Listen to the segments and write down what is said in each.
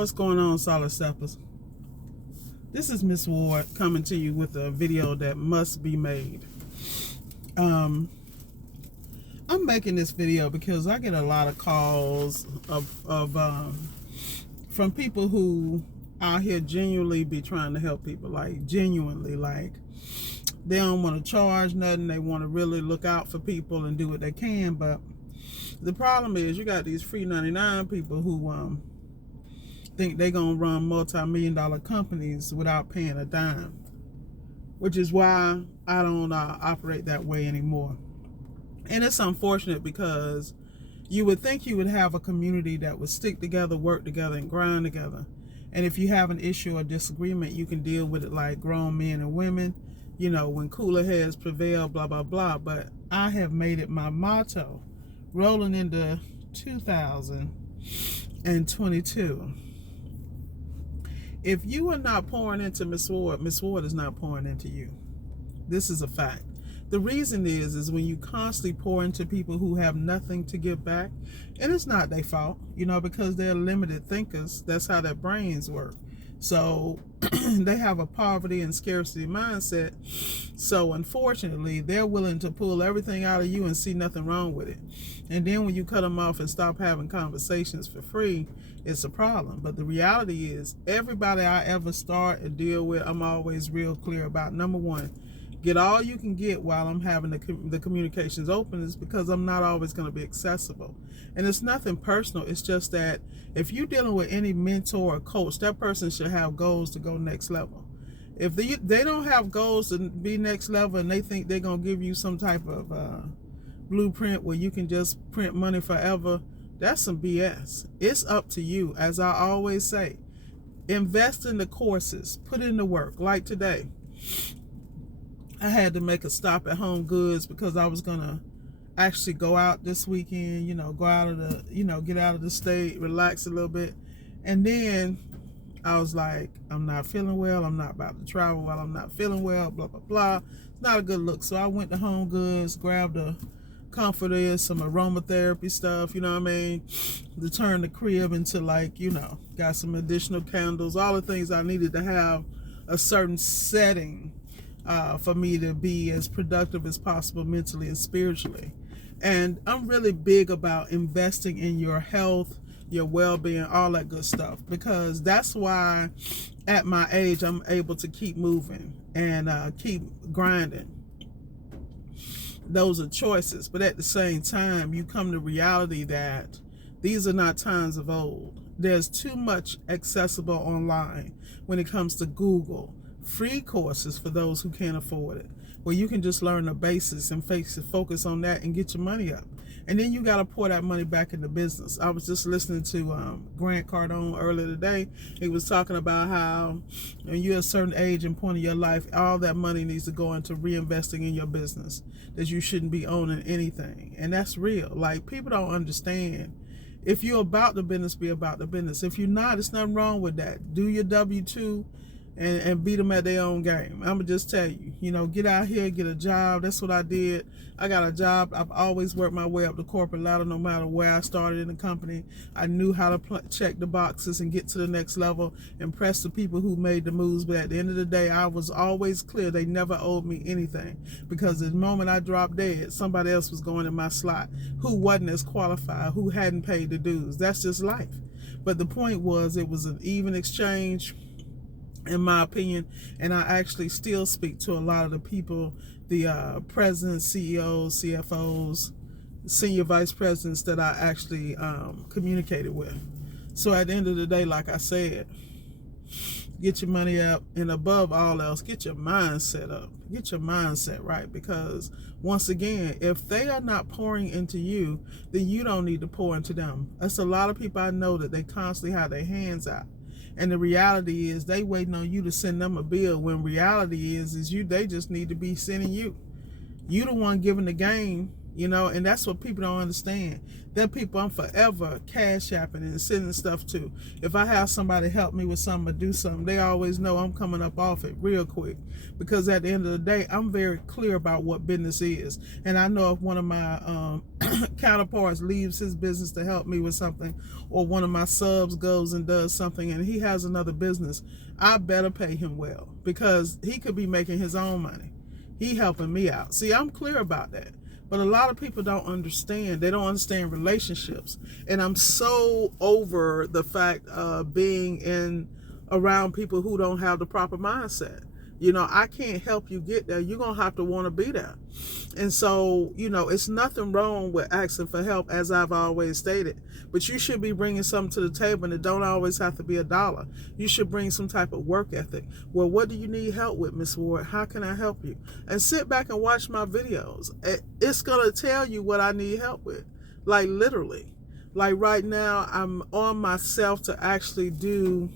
What's going on, Solid Steppers? This is Miss Ward coming to you with a video that must be made. I'm making this video because I get a lot of calls from people who out here genuinely be trying to help people, like genuinely, like they don't want to charge nothing. They want to really look out for people and do what they can. But the problem is you got these FREE99 people who think they're going to run multi-million-dollar companies without paying a dime, which is why I don't operate that way anymore. And it's unfortunate because you would think you would have a community that would stick together, work together, and grind together. And if you have an issue or disagreement, you can deal with it like grown men and women, you know, when cooler heads prevail, blah, blah, blah. But I have made it my motto, rolling into 2022. If you are not pouring into Miss Ward is not pouring into you. This is a fact. The reason is when you constantly pour into people who have nothing to give back, and it's not their fault, you know, because they're limited thinkers. That's how their brains work. So they have a poverty and scarcity mindset. So unfortunately, they're willing to pull everything out of you and see nothing wrong with it. And then when you cut them off and stop having conversations for free, it's a problem. But the reality is, everybody I ever start and deal with, I'm always real clear about. Number one, get all you can get while I'm having the communications open, is because I'm not always going to be accessible. And it's nothing personal. It's just that if you're dealing with any mentor or coach, that person should have goals to go next level. If they don't have goals to be next level and they think they're going to give you some type of blueprint where you can just print money forever, that's some BS. It's up to you. As I always say, invest in the courses, put in the work. Like today, I had to make a stop at Home Goods because I was going to actually go out this weekend, you know, go out of the, you know, get out of the state, relax a little bit. And then I was like, I'm not feeling well. I'm not about to travel while I'm not feeling well, blah, blah, blah. It's not a good look. So I went to Home Goods, grabbed a comforter, some aromatherapy stuff, you know what I mean, to turn the crib into, like, you know, got some additional candles, all the things I needed to have a certain setting for me to be as productive as possible mentally and spiritually. And I'm really big about investing in your health, your well-being, all that good stuff, because that's why at my age I'm able to keep moving and keep grinding. Those are choices, but at the same time you come to reality that these are not times of old. There's too much accessible online when it comes to Google. Free courses for those who can't afford it, where you can just learn the basics and focus on that and get your money up. And then you got to pour that money back into business. I was just listening to Grant Cardone earlier today. He was talking about how when you're a certain age and point of your life, all that money needs to go into reinvesting in your business, that you shouldn't be owning anything. And that's real. Like, people don't understand. If you're about the business, be about the business. If you're not, there's nothing wrong with that. Do your W-2 and beat them at their own game. I'm going to just tell you, you know, get out here, get a job. That's what I did. I got a job. I've always worked my way up the corporate ladder, no matter where I started in the company. I knew how to check the boxes and get to the next level, impress the people who made the moves. But at the end of the day, I was always clear they never owed me anything, because the moment I dropped dead, somebody else was going in my slot who wasn't as qualified, who hadn't paid the dues. That's just life. But the point was, it was an even exchange, in my opinion. And I actually still speak to a lot of the people, the presidents, CEOs, CFOs, senior vice presidents that I actually communicated with. So at the end of the day, like I said, get your money up, and above all else, get your mindset up. Get your mindset right, because once again, if they are not pouring into you, then you don't need to pour into them. That's a lot of people I know that they constantly have their hands out. And the reality is they waiting on you to send them a bill, when reality is they just need to be sending you. You the one giving the game. You know, and that's what people don't understand. There are people I'm forever cash apping and sending stuff to. If I have somebody help me with something or do something, they always know I'm coming up off it real quick. Because at the end of the day, I'm very clear about what business is. And I know if one of my counterparts leaves his business to help me with something, or one of my subs goes and does something and he has another business, I better pay him well, because he could be making his own money. He helping me out. See, I'm clear about that. But a lot of people don't understand. They don't understand relationships. And I'm so over the fact of being around people who don't have the proper mindset. You know, I can't help you get there. You're going to have to want to be there. And so, you know, it's nothing wrong with asking for help, as I've always stated. But you should be bringing something to the table, and it don't always have to be $1. You should bring some type of work ethic. Well, what do you need help with, Miss Ward? How can I help you? And sit back and watch my videos. It's going to tell you what I need help with. Like, literally. Like, right now, I'm on myself to actually do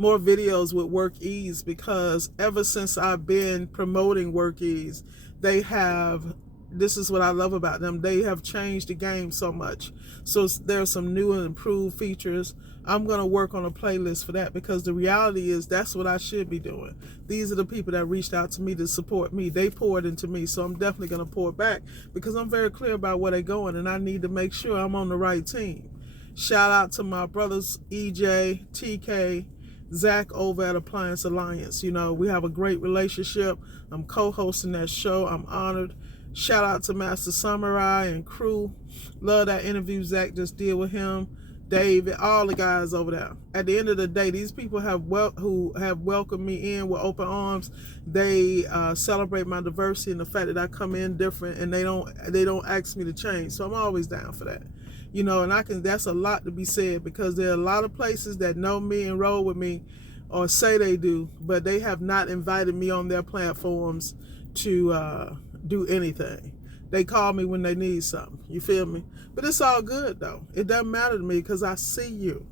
more videos with WORKIZ, because ever since I've been promoting WORKIZ, they have, this is what I love about them, they have changed the game so much. So there's some new and improved features. I'm going to work on a playlist for that, because the reality is that's what I should be doing. These are the people that reached out to me to support me. They poured into me, so I'm definitely going to pour back, because I'm very clear about where they're going, and I need to make sure I'm on the right team. Shout out to my brothers, EJ, TK, Zach over at Appliance Alliance. You know, we have a great relationship. I'm co-hosting that show. I'm honored. Shout out to Master Samurai and crew. Love that interview Zach just did with him. David, all the guys over there. At the end of the day, these people who have welcomed me in with open arms. They celebrate my diversity and the fact that I come in different, and they don't ask me to change. So I'm always down for that. You know, and that's a lot to be said, because there are a lot of places that know me and roll with me, or say they do, but they have not invited me on their platforms to do anything. They call me when they need something. You feel me? But it's all good, though. It doesn't matter to me, because I see you.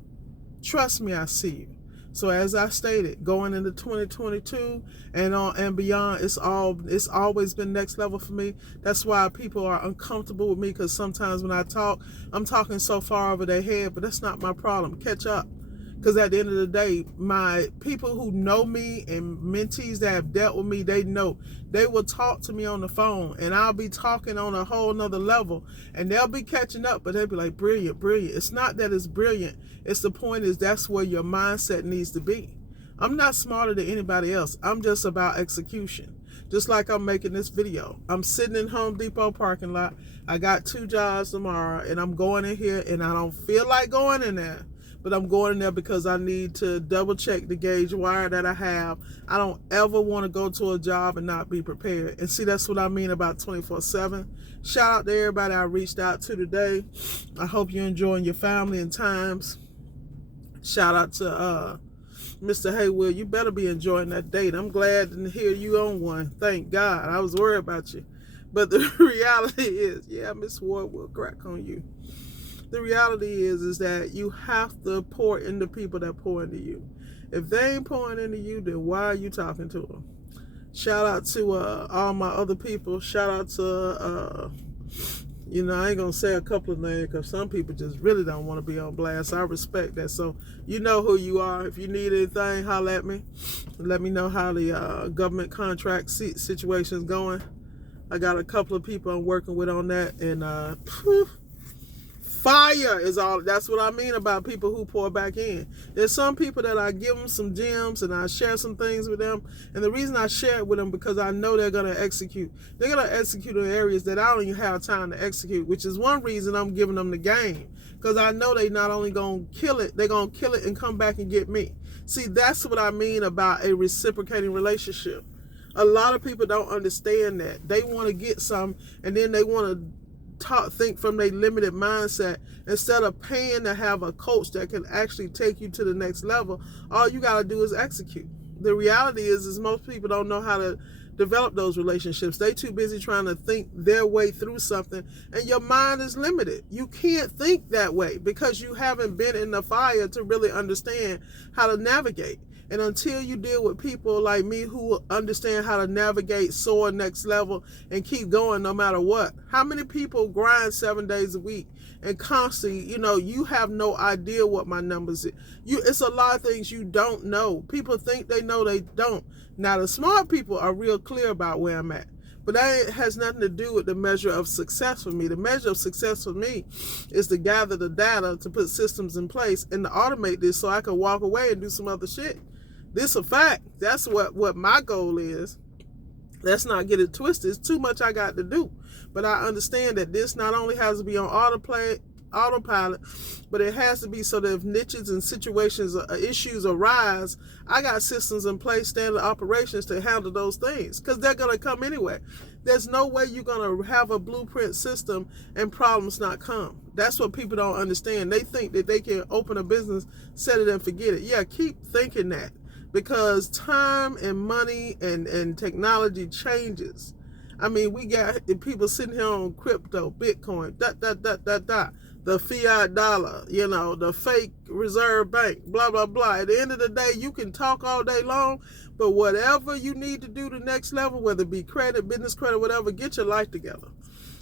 Trust me, I see you. So as I stated, going into 2022 and beyond, it's always been next level for me. That's why people are uncomfortable with me, because sometimes when I talk, I'm talking so far over their head, but that's not my problem. Catch up. Because at the end of the day, my people who know me and mentees that have dealt with me, they know. They will talk to me on the phone, and I'll be talking on a whole nother level, and they'll be catching up, but they'll be like, brilliant, brilliant. It's not that it's brilliant. It's the point is that's where your mindset needs to be. I'm not smarter than anybody else. I'm just about execution. Just like I'm making this video. I'm sitting in Home Depot parking lot. I got 2 jobs tomorrow, and I'm going in here, and I don't feel like going in there. But I'm going in there because I need to double check the gauge wire that I have. I don't ever want to go to a job and not be prepared. And see, that's what I mean about 24/7. Shout out to everybody I reached out to today. I hope you're enjoying your family and times. Shout out to Mr. Haywood. You better be enjoying that date. I'm glad to hear you on one. Thank God. I was worried about you. But the reality is, yeah, Miss Ward will crack on you. The reality is that you have to pour into people that pour into you. If they ain't pouring into you, then why are you talking to them? Shout out to all my other people. Shout out to, you know, I ain't going to say a couple of names, because some people just really don't want to be on blast. I respect that. So you know who you are. If you need anything, holler at me. Let me know how the government contract situation is going. I got a couple of people I'm working with on that, and fire is all. That's what I mean about people who pour back in. There's some people that I give them some gems and I share some things with them, and the reason I share it with them because I know they're going to execute. They're going to execute in areas that I don't even have time to execute, which is one reason I'm giving them the game, because I know they not only going to kill it, they're going to kill it and come back and get me. See, that's what I mean about a reciprocating relationship. A lot of people don't understand that. They want to get some, and then they want to think from their limited mindset. Instead of paying to have a coach that can actually take you to the next level, all you got to do is execute. The reality is most people don't know how to develop those relationships. They too busy trying to think their way through something, and your mind is limited. You can't think that way because you haven't been in the fire to really understand how to navigate. And until you deal with people like me who understand how to navigate, soar next level, and keep going no matter what. How many people grind 7 days a week and constantly, you have no idea what my numbers is. It's a lot of things you don't know. People think they know, they don't. Now, the smart people are real clear about where I'm at. But that has nothing to do with the measure of success for me. The measure of success for me is to gather the data, to put systems in place, and to automate this so I can walk away and do some other shit. This a fact. That's what my goal is. Let's not get it twisted. It's too much I got to do. But I understand that this not only has to be on autopilot, but it has to be so that if niches and situations or issues arise, I got systems in place, standard operations to handle those things, because they're going to come anyway. There's no way you're going to have a blueprint system and problems not come. That's what people don't understand. They think that they can open a business, set it and forget it. Yeah, keep thinking that, because time and money and technology changes. I mean, we got people sitting here on crypto, Bitcoin, the fiat dollar, the fake reserve bank, blah, blah, blah. At the end of the day, you can talk all day long, but whatever you need to do the next level, whether it be credit, business credit, whatever, get your life together.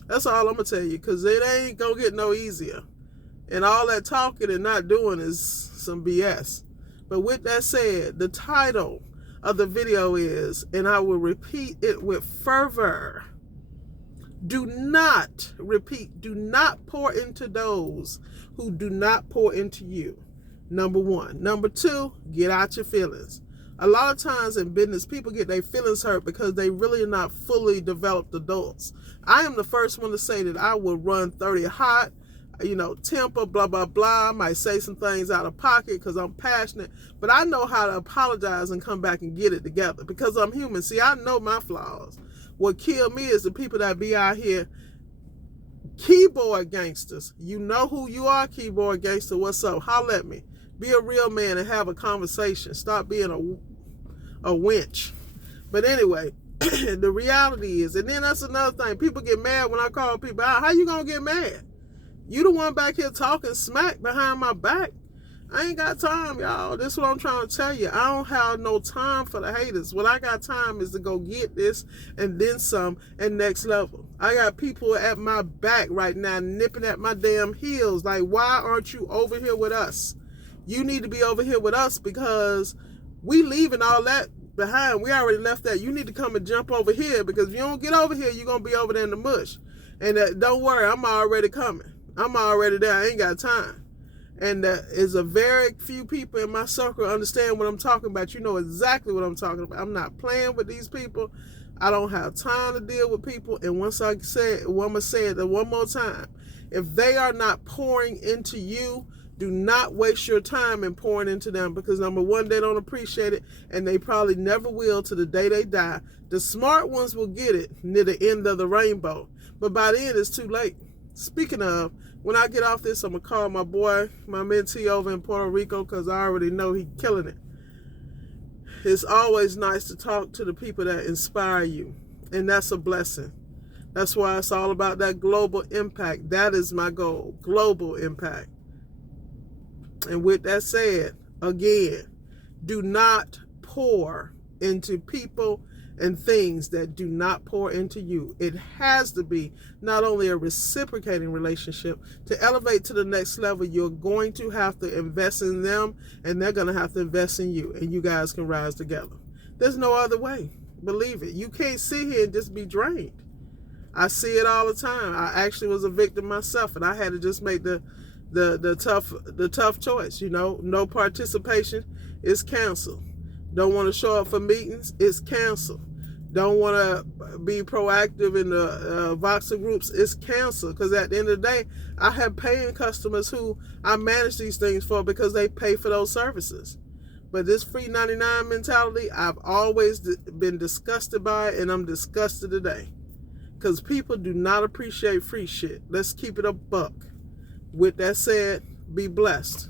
That's all I'm going to tell you, because it ain't going to get no easier. And all that talking and not doing is some BS. But with that said, the title of the video is, and I will repeat it with fervor, do not pour into those who do not pour into you. Number one. Number two, get out your feelings. A lot of times in business, people get their feelings hurt because they really are not fully developed adults. I am the first one to say that I will run 30 hot, temper, blah, blah, blah. I might say some things out of pocket because I'm passionate, but I know how to apologize and come back and get it together because I'm human. See, I know my flaws. What killed me is the people that be out here, keyboard gangsters. You know who you are, keyboard gangster. What's up? Holler at me. Be a real man and have a conversation. Stop being a wench. But anyway, the reality is, and then that's another thing. People get mad when I call people out. How you going to get mad? You the one back here talking smack behind my back. I ain't got time, y'all. This is what I'm trying to tell you. I don't have no time for the haters. What I got time is to go get this and then some and next level. I got people at my back right now nipping at my damn heels. Like, why aren't you over here with us? You need to be over here with us because we leaving all that behind. We already left that. You need to come and jump over here, because if you don't get over here, you're going to be over there in the mush. And don't worry, I'm already coming. I'm already there. I ain't got time. And there's a very few people in my circle understand what I'm talking about. You know exactly what I'm talking about. I'm not playing with these people. I don't have time to deal with people. And once I say it, I'm going to say it one more time. If they are not pouring into you, do not waste your time in pouring into them, because number one, they don't appreciate it, and they probably never will to the day they die. The smart ones will get it near the end of the rainbow, but by then it's too late. Speaking of, when I get off this, I'm going to call my boy, my mentee over in Puerto Rico, because I already know he's killing it. It's always nice to talk to the people that inspire you, and that's a blessing. That's why it's all about that global impact. That is my goal, global impact. And with that said, again, do not pour into people and things that do not pour into you. It has to be not only a reciprocating relationship. To elevate to the next level, you're going to have to invest in them, and they're going to have to invest in you, and you guys can rise together. There's no other way. Believe it. You can't sit here and just be drained. I see it all the time. I actually was a victim myself, and I had to just make the tough choice. No participation is canceled. Don't want to show up for meetings, it's canceled. Don't want to be proactive in the Voxer groups, it's canceled. Because at the end of the day, I have paying customers who I manage these things for because they pay for those services. But this FREE99 mentality, I've always been disgusted by it, and I'm disgusted today. Because people do not appreciate free shit. Let's keep it a buck. With that said, be blessed.